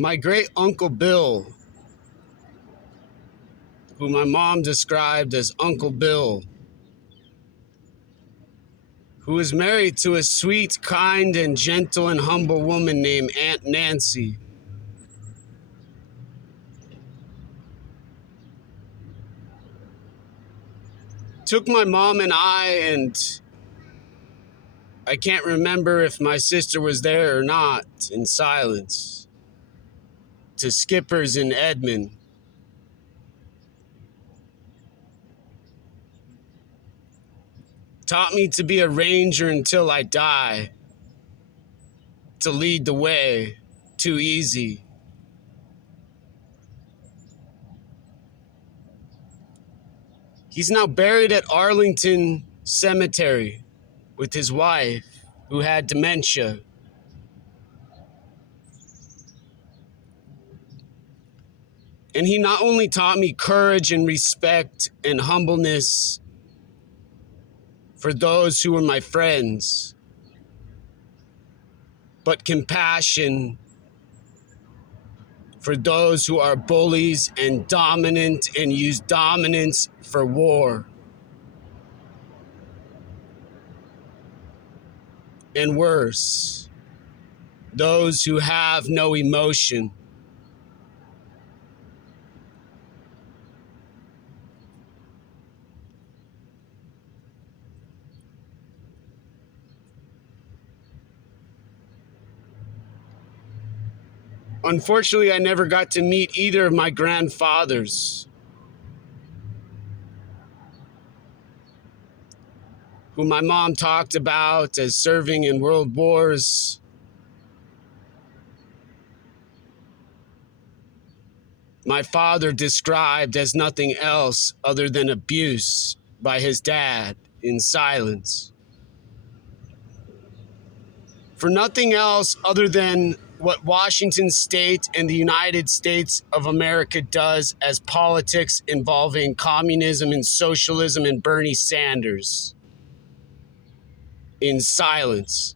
My great uncle Bill, who my mom described as Uncle Bill, who was married to a sweet, kind, and gentle and humble woman named Aunt Nancy. Took my mom and I can't remember if my sister was there or not, in silence, to Skipper's in Edmond. Taught me to be a ranger until I die, to lead the way, too easy. He's now buried at Arlington Cemetery with his wife, who had dementia. And he not only taught me courage and respect and humbleness for those who were my friends, but compassion for those who are bullies and dominant and use dominance for war. And worse, those who have no emotion. Unfortunately, I never got to meet either of my grandfathers, who my mom talked about as serving in world wars. My father described as nothing else other than abuse by his dad in silence. For nothing else other than what Washington State and the United States of America does as politics involving communism and socialism and Bernie Sanders. In silence.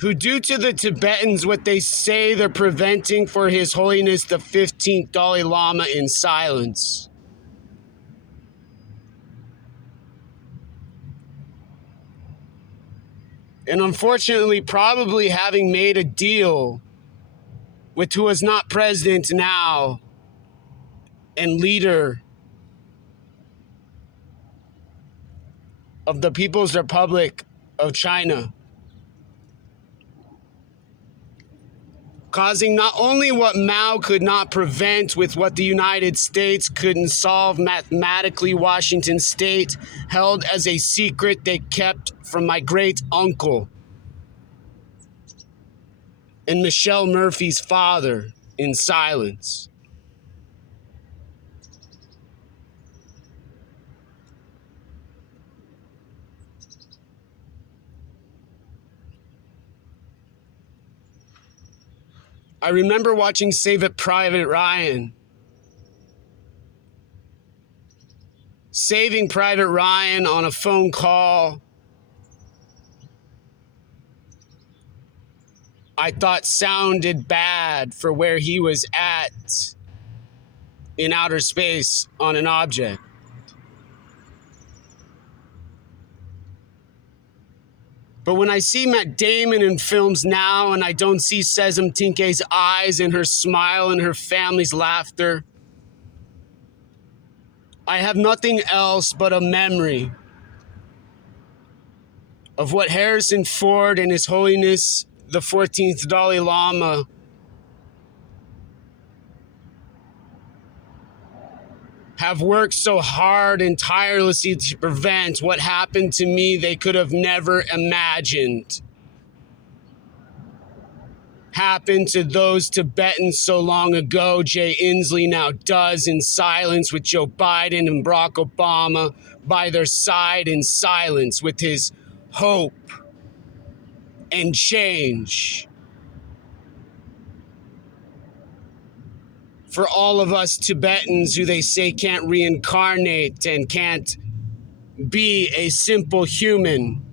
Who do to the Tibetans what they say they're preventing for His Holiness the 15th Dalai Lama in silence. And unfortunately, probably having made a deal with who is not president now and leader of the People's Republic of China, causing not only what Mao could not prevent with what the United States couldn't solve mathematically, Washington State held as a secret they kept from my great uncle and Michelle Murphy's father in silence. I remember watching Saving Private Ryan. Saving Private Ryan on a phone call, I thought sounded bad for where he was at in outer space on an object. But when I see Matt Damon in films now and I don't see Sesame Tinke's eyes and her smile and her family's laughter, I have nothing else but a memory of what Harrison Ford and His Holiness the 14th Dalai Lama have worked so hard and tirelessly to prevent what happened to me they could have never imagined happened to those Tibetans so long ago. Jay Inslee now does in silence with Joe Biden and Barack Obama by their side in silence with his hope and change. For all of us Tibetans who they say can't reincarnate and can't be a simple human,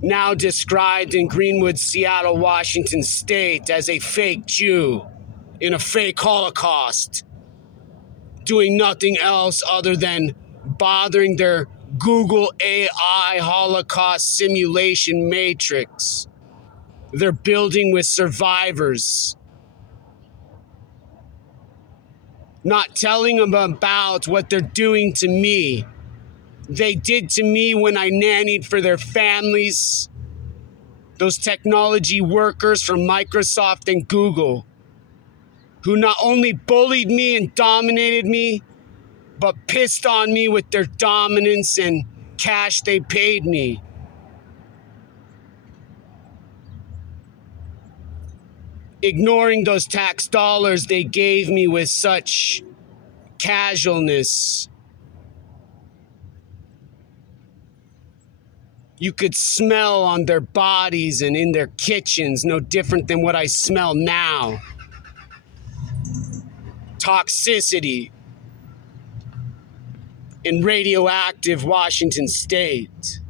now described in Greenwood, Seattle, Washington State as a fake Jew in a fake Holocaust, doing nothing else other than bothering their Google AI Holocaust simulation matrix. They're building with survivors, not telling them about what they're doing to me. They did to me when I nannied for their families, those technology workers from Microsoft and Google, who not only bullied me and dominated me, but pissed on me with their dominance and cash they paid me. Ignoring those tax dollars they gave me with such casualness. You could smell on their bodies and in their kitchens, no different than what I smell now. Toxicity in radioactive Washington State.